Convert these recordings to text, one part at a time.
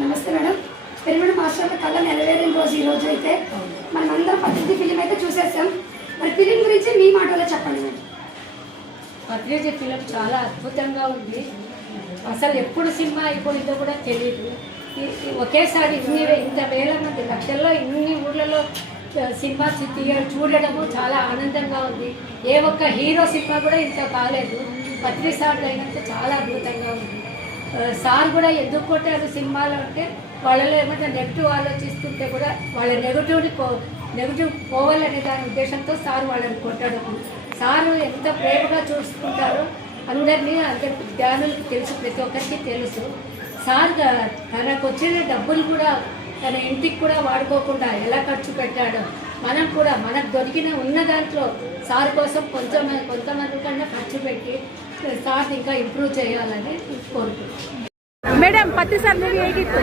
నమస్తే madam. Pyramid మాస్టర్ల కళ నెరవేరిన రోజు అయితే మనమందరం పత్రిజీ ఫిలిం అయితే చూసేసాం. మరి ఫిలిం గురించి మీ మాటలో చెప్పండి మేడం. పత్రిజీ ఫిలిం చాలా అద్భుతంగా ఉంది. అసలు ఎప్పుడు సినిమా అయిపోయిందో కూడా తెలియదు. ఒకేసారి ఇంత వేల మంది లక్షల్లో ఇన్ని ఊళ్ళలో సినిమా చూడడము చాలా ఆనందంగా ఉంది. ఏ ఒక్క హీరో సినిమా కూడా ఇంత కాలేదు. పత్రిజీ సార్ అయినంత చాలా అద్భుతంగా ఉంది. సార్ కూడా ఎందుకు కొట్టారు సినిమాలో అంటే వాళ్ళలో ఏమంటే నెగిటివ్ ఆలోచిస్తుంటే కూడా వాళ్ళ నెగిటివ్ పోవాలనే దాని ఉద్దేశంతో సార్ వాళ్ళని కొట్టడం. సారు ఎంత ప్రేమగా చూసుకుంటారో అందరినీ ధ్యానులకు తెలుసు, ప్రతి ఒక్కరికి తెలుసు. సార్ తనకు వచ్చిన డబ్బులు కూడా తన ఇంటికి కూడా వాడుకోకుండా ఎలా ఖర్చు పెట్టాడో మనం కూడా మనకు దొరికిన ఉన్న దాంట్లో సార్ కోసం కొంతమంది కన్నా ಖರ್ಚು పెట్టి ಸಾರ್ ఇంకా ಇಂಪ್ರೂವ್ చేయాలని ಕೋರುತ್ತೇನೆ. ಮೇಡಮ್ ಪತ್ರಿ ಸರ್ ಮೂವಿ ಹೇಗಿತ್ತು?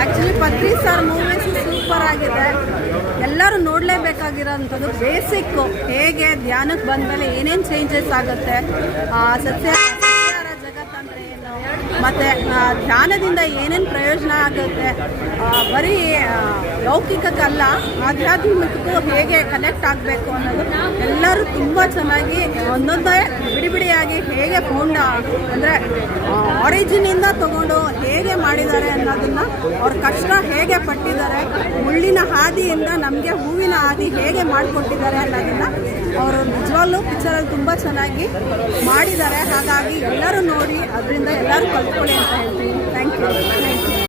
ಆ್ಯಕ್ಚುಲಿ ಪತ್ರಿ ಸರ್ ಮೂವೀಸ್ ಸೂಪರ್ ಆಗಿದೆ. ಎಲ್ಲರೂ ನೋಡಲೇಬೇಕಾಗಿರೋಂಥದ್ದು ಬೇಸಿಕ್ಕು. ಹೇಗೆ ಧ್ಯಾನಕ್ಕೆ ಬಂದಮೇಲೆ ಏನೇನು ಚೇಂಜಸ್ ಆಗುತ್ತೆ, ಸಸ್ಯಾಹಾರ ಜಗತ್ತಂದರೆ ಏನು, ಮತ್ತು ಧ್ಯಾನದಿಂದ ಏನೇನು ಪ್ರಯೋಜನ ಆಗುತ್ತೆ, ಬರೀ ಲೌಕಿಕಕ್ಕಲ್ಲ ಆಧ್ಯಾತ್ಮಿಕಕ್ಕೂ ಹೇಗೆ ಕನೆಕ್ಟ್ ಆಗಬೇಕು ಅನ್ನೋದು ಎಲ್ಲರೂ ತುಂಬ ಚೆನ್ನಾಗಿ ಒಂದೊಂದೇ ಬಿಡಿಯಾಗಿ ಹೇಗೆ ಫೌಂಡ್ ಅಂದರೆ ಆರಿಜಿನಿಂದ ತಗೊಂಡು ಹೇಗೆ ಮಾಡಿದ್ದಾರೆ ಅನ್ನೋದನ್ನು ಅವ್ರ ಕಷ್ಟ ಹೇಗೆ ಪಟ್ಟಿದ್ದಾರೆ, ಮುಳ್ಳಿನ ಹಾದಿಯಿಂದ ನಮಗೆ ಹೂವಿನ ಹಾದಿ ಹೇಗೆ ಮಾಡಿಕೊಟ್ಟಿದ್ದಾರೆ ಅನ್ನೋದನ್ನು ಅವರು ನಿಜವಾಗ್ಲೂ ಪಿಕ್ಚರಲ್ಲಿ ತುಂಬ ಚೆನ್ನಾಗಿ ಮಾಡಿದ್ದಾರೆ. ಹಾಗಾಗಿ ಎಲ್ಲರೂ ನೋಡಿ ಅದರಿಂದ ಎಲ್ಲರೂ ಕಲ್ತ್ಕೊಳ್ಳಿ ಅಂತ ಹೇಳ್ತೀನಿ. Thank you.